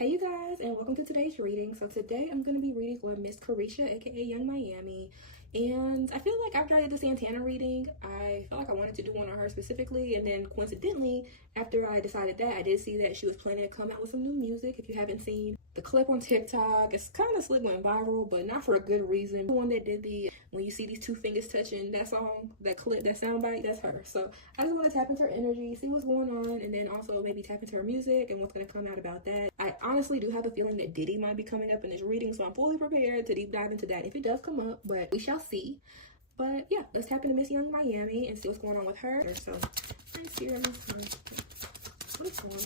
Hey you guys, and welcome to today's reading. So today I'm going to be reading on Miss Carisha, aka Young Miami. And I feel like after I did the Santana reading, I felt like I wanted to do one on her specifically. And then coincidentally, after I decided that, I did see that she was planning to come out with some new music. If you haven't seen the clip on TikTok, it's kind of slick, went viral, but not for a good reason. The one that did the, when you see these two fingers touching, that song, that clip, that soundbite, that's her. So I just want to tap into her energy, see what's going on, and then also maybe tap into her music and what's going to come out about that. I honestly do have a feeling that Diddy might be coming up in this reading, so I'm fully prepared to deep dive into that if it does come up, but we shall see. But yeah, let's tap into Miss Young Miami and see what's going on with her. So let's see, what's going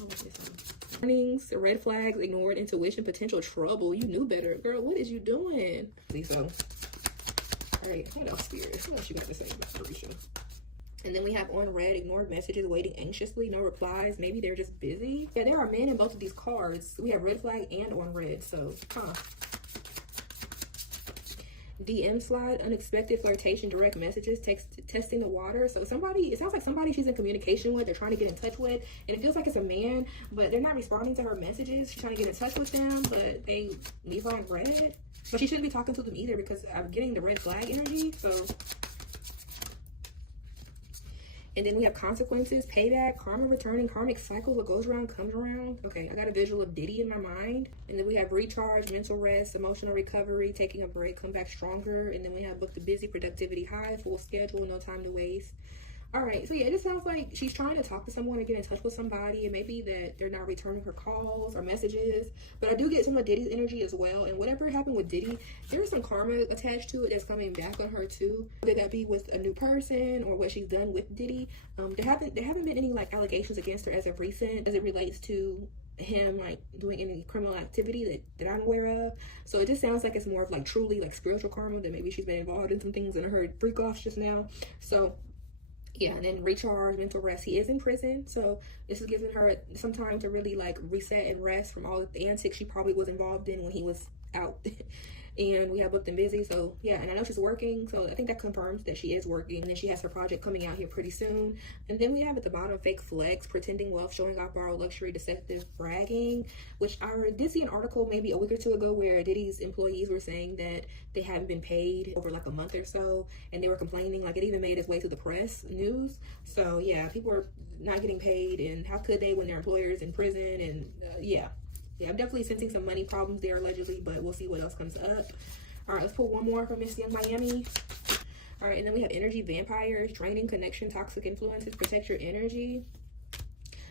on with this one? Warnings, red flags, ignored intuition, potential trouble. You knew better, girl. What is you doing? So all right, what else, Spirit? What else you got to say about Carisha? And then we have on red, ignored messages, waiting anxiously, no replies. Maybe they're just busy. Yeah, there are men in both of these cards. We have red flag and on red, so, DM slide, unexpected flirtation, direct messages, testing the water. So somebody, it sounds like somebody she's in communication with, they're trying to get in touch with, and it feels like it's a man, but they're not responding to her messages. She's trying to get in touch with them, but they leave her on red. But she shouldn't be talking to them either because I'm getting the red flag energy, so. And then we have consequences, payback, karma returning, karmic cycle, what goes around comes around. Okay, I got a visual of Diddy in my mind. And then we have recharge, mental rest, emotional recovery, taking a break, come back stronger. And then we have book the busy, productivity high, full schedule, no time to waste. All right, so yeah, it just sounds like she's trying to talk to someone and get in touch with somebody, and maybe that they're not returning her calls or messages. But I do get some of Diddy's energy as well, and whatever happened with Diddy, there's some karma attached to it that's coming back on her too. Whether that be with a new person or what she's done with Diddy. There haven't been any like allegations against her as of recent as it relates to him like doing any criminal activity that I'm aware of. So it just sounds like it's more of like truly like spiritual karma, that maybe she's been involved in some things and I heard freak offs just now. So yeah, and then recharge, mental rest. He is in prison, so this is giving her some time to really like reset and rest from all the antics she probably was involved in when he was out. And we have booked and busy, so yeah, and I know she's working, so I think that confirms that she is working. And then she has her project coming out here pretty soon. And then we have at the bottom fake flex, pretending wealth, showing off borrowed luxury, deceptive bragging, which I did see an article maybe a week or two ago where Diddy's employees were saying that they haven't been paid over like a month or so, and they were complaining, like it even made its way to the press news. So yeah, people are not getting paid, and how could they when their employer's in prison? And yeah, I'm definitely sensing some money problems there allegedly, but we'll see what else comes up. All right, let's pull one more from Miss Young Miami. All right, and then we have energy vampires, draining connection, toxic influences, protect your energy.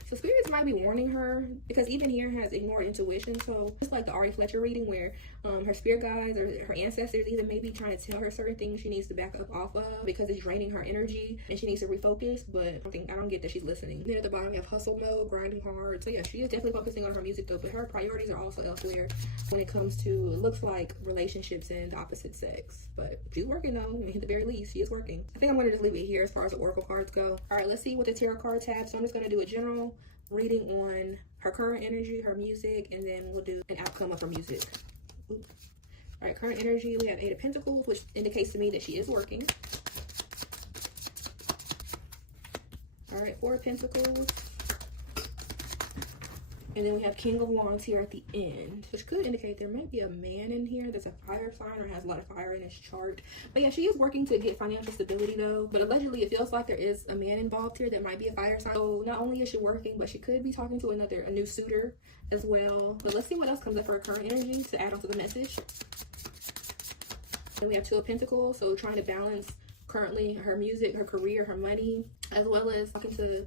So spirits might be warning her, because even here has ignored intuition. So it's like the Ari Fletcher reading where her spirit guides or her ancestors either may be trying to tell her certain things she needs to back up off of because it's draining her energy and she needs to refocus, but I don't get that she's listening. Then at the bottom we have hustle mode, grinding hard. So yeah, she is definitely focusing on her music though, but her priorities are also elsewhere when it comes to, it looks like, relationships and the opposite sex. But she's working though, at the very least she is working. I think I'm going to just leave it here as far as the oracle cards go. All right, let's see what the tarot cards have. So I'm just going to do a general reading on her current energy, her music, and then we'll do an outcome of her music. Ooh. All right, current energy, we have 8 of Pentacles, which indicates to me that she is working. All right, 4 of Pentacles. And then we have King of Wands here at the end, which could indicate there might be a man in here that's a fire sign or has a lot of fire in his chart. But yeah, she is working to get financial stability though. But allegedly, it feels like there is a man involved here that might be a fire sign. So not only is she working, but she could be talking to a new suitor as well. But let's see what else comes up for her current energy to add on to the message. And we have 2 of Pentacles, so trying to balance currently her music, her career, her money, as well as talking to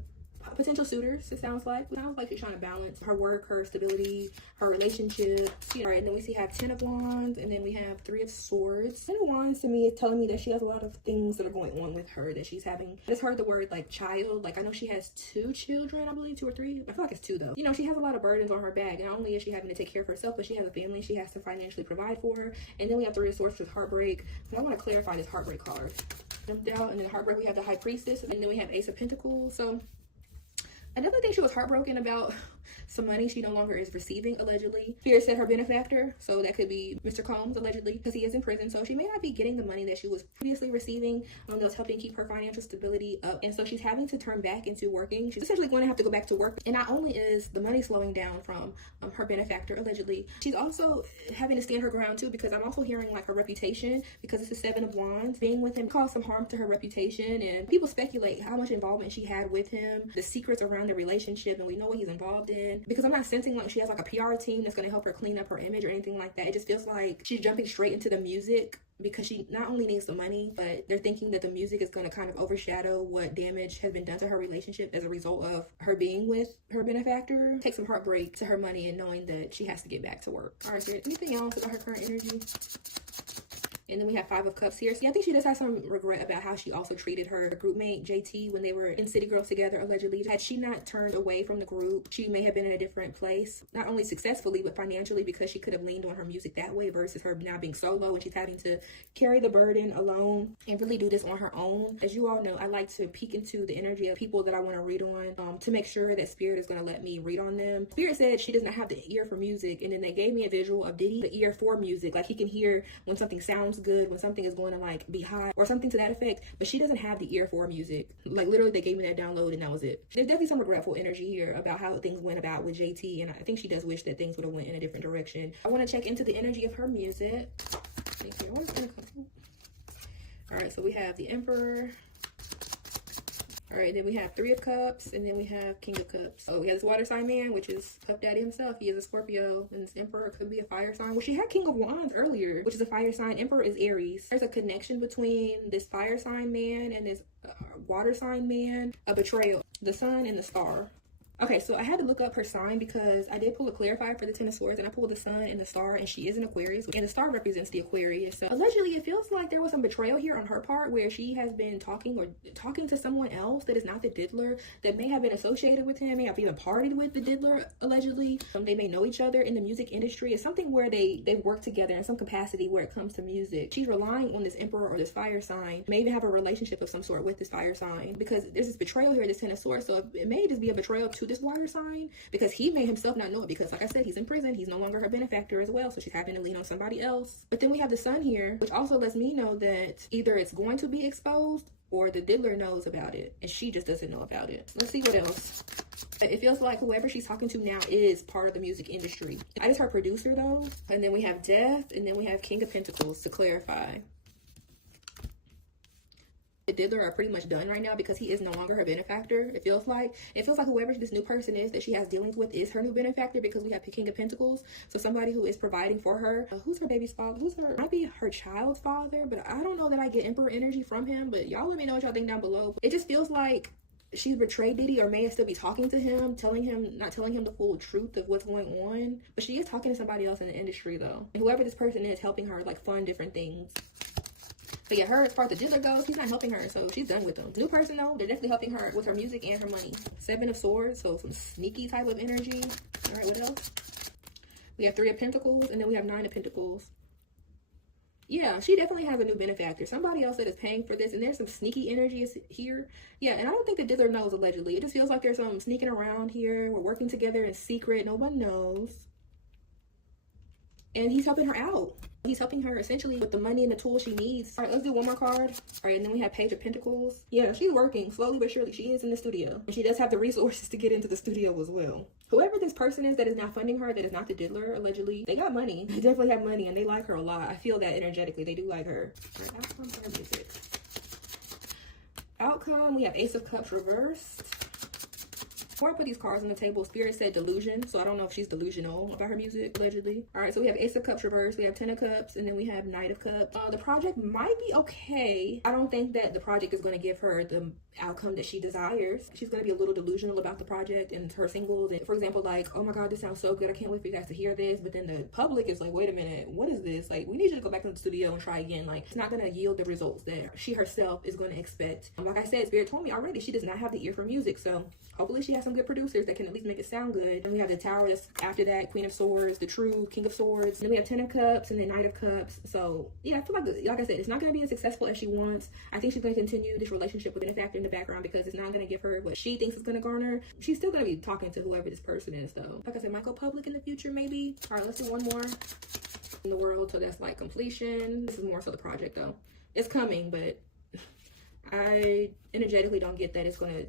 potential suitors. It sounds like she's trying to balance her work, her stability, her relationships. All right, and then we have 10 of Wands, and then we have 3 of Swords. 10 of Wands to me is telling me that she has a lot of things that are going on with her that she's having. I just heard the word like child. Like I know she has 2 children, I believe 2 or 3. I feel like it's 2 though. You know, she has a lot of burdens on her back. Not only is she having to take care of herself, but she has a family she has to financially provide for her. And then we have 3 of Swords, which is heartbreak. So I want to clarify this heartbreak card. And then heartbreak, we have the High Priestess, and then we have Ace of Pentacles. So I definitely think she was heartbroken about some money she no longer is receiving, allegedly. Spirit said her benefactor, so that could be Mr. Combs, allegedly, because he is in prison. So she may not be getting the money that she was previously receiving that was helping keep her financial stability up. And so she's having to turn back into working. She's essentially going to have to go back to work. And not only is the money slowing down from her benefactor, allegedly, she's also having to stand her ground too, because I'm also hearing like her reputation, because it's the Seven of Wands. Being with him caused some harm to her reputation, and people speculate how much involvement she had with him, the secrets around the relationship, and we know what he's involved in. Because I'm not sensing like she has like a PR team that's going to help her clean up her image or anything like that. It just feels like she's jumping straight into the music, because she not only needs the money, but they're thinking that the music is going to kind of overshadow what damage has been done to her relationship as a result of her being with her benefactor. Take some heartbreak to her money and knowing that she has to get back to work. All right, so anything else about her current energy? And then we have Five of Cups here. So I think she does have some regret about how she also treated her group mate, JT, when they were in City Girls together, allegedly. Had she not turned away from the group, she may have been in a different place, not only successfully, but financially, because she could have leaned on her music that way versus her now being solo and she's having to carry the burden alone and really do this on her own. As you all know, I like to peek into the energy of people that I want to read on to make sure that Spirit is going to let me read on them. Spirit said she does not have the ear for music, and then they gave me a visual of Diddy, the ear for music. Like he can hear when something sounds good, when something is going to like be hot or something to that effect, but she doesn't have the ear for music. Like literally they gave me that download and that was it. There's definitely some regretful energy here about how things went about with JT, and I think she does wish that things would have went in a different direction. I want to check into the energy of her music. Thank you. All right, so we have the Emperor. All right, then we have Three of Cups, and then we have King of Cups. Oh, we have this water sign man, which is Puff Daddy himself. He is a Scorpio, and this Emperor could be a fire sign. Well, she had King of Wands earlier, which is a fire sign. Emperor is Aries. There's a connection between this fire sign man and this water sign man, a betrayal, the sun and the star. Okay, so I had to look up her sign because I did pull a clarifier for the Ten of Swords, and I pulled the sun and the star, and she is an Aquarius, and the star represents the Aquarius. So allegedly, it feels like there was some betrayal here on her part, where she has been talking to someone else that is not the diddler, that may have been associated with him, may have even partied with the diddler, allegedly. They may know each other in the music industry. It's something where they work together in some capacity where it comes to music. She's relying on this Emperor or this fire sign, may even have a relationship of some sort with this fire sign, because there's this betrayal here, this Ten of Swords. So it may just be a betrayal to this water sign, because he may himself not know it, because like I said, he's in prison, he's no longer her benefactor as well, so she's having to lean on somebody else. But then we have the sun here, which also lets me know that either it's going to be exposed or the diddler knows about it and she just doesn't know about it. Let's see what else. It feels like whoever she's talking to now is part of the music industry. I just heard producer though, and then we have Death, and then we have King of Pentacles to clarify. The diddler are pretty much done right now because he is no longer her benefactor. It feels like whoever this new person is that she has dealings with is her new benefactor, because we have the King of Pentacles. So somebody who is providing for her. Who's her baby's father? Might be her child's father, but I don't know that I get Emperor energy from him. But y'all let me know what y'all think down below. It just feels like she's betrayed Diddy, or may still be talking to him, not telling him the full truth of what's going on. But she is talking to somebody else in the industry though. And whoever this person is helping her like fund different things. But yeah, her, as far as the diddler goes, he's not helping her, so she's done with them. New person though, they're definitely helping her with her music and her money. Seven of Swords, so some sneaky type of energy. All right, what else? We have Three of Pentacles, and then we have Nine of Pentacles. Yeah, she definitely has a new benefactor. Somebody else that is paying for this, and there's some sneaky energies here. Yeah, and I don't think the diddler knows, allegedly. It just feels like there's some sneaking around here. We're working together in secret. No one knows. And he's helping her out. He's helping her essentially with the money and the tools she needs. All right, let's do one more card. All right, and then we have Page of Pentacles. Yeah, she's working slowly but surely. She is in the studio. And she does have the resources to get into the studio as well. Whoever this person is that is now funding her, that is not the diddler, allegedly, they got money. They definitely have money, and they like her a lot. I feel that energetically. They do like her. All right, outcome for her music. Outcome, we have Ace of Cups reversed. Before I put these cards on the table, Spirit said delusion, so I don't know if she's delusional about her music, allegedly. All right, so we have Ace of Cups reversed, we have Ten of Cups, and then we have Knight of Cups. The project might be okay. I don't think that the project is going to give her the outcome that she desires. She's going to be a little delusional about the project and her singles. And for example, like, oh my God, this sounds so good. I can't wait for you guys to hear this. But then the public is like, wait a minute, what is this? Like, we need you to go back to the studio and try again. Like, it's not going to yield the results that she herself is going to expect. Like I said, Spirit told me already, she does not have the ear for music. So hopefully she has some good producers that can at least make it sound good. And we have the Tower that's after that, Queen of Swords, the True, King of Swords. Then we have Ten of Cups and then Knight of Cups. So yeah, I feel like I said, it's not going to be as successful as she wants. I think she's going to continue this relationship with Benefactor in the background because it's not going to give her what she thinks it's going to garner. She's still going to be talking to whoever this person is though. Like I said, might go public in the future maybe. All right, let's do one more in the world. So that's like completion. This is more so the project though. It's coming, but I energetically don't get that it's going to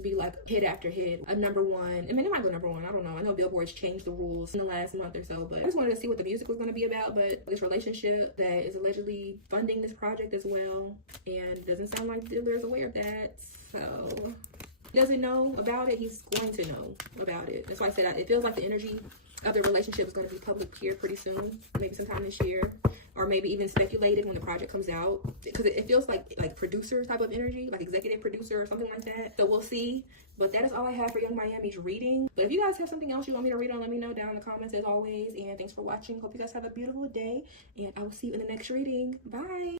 be like hit after hit, a number one. I mean, it might go number one. I don't know. I know Billboard's changed the rules in the last month or so, but I just wanted to see what the music was going to be about. But this relationship that is allegedly funding this project as well, and it doesn't sound like Diller is aware of that. So he doesn't know about it. He's going to know about it. That's why I said it feels like the energy of the relationship is going to be public here pretty soon, maybe sometime this year, or maybe even speculated when the project comes out, because it feels like producer type of energy, like executive producer or something like that. So we'll see. But that is all I have for Young Miami's reading. But if you guys have something else you want me to read on, let me know down in the comments as always. And thanks for watching. Hope you guys have a beautiful day, and I will see you in the next reading. Bye.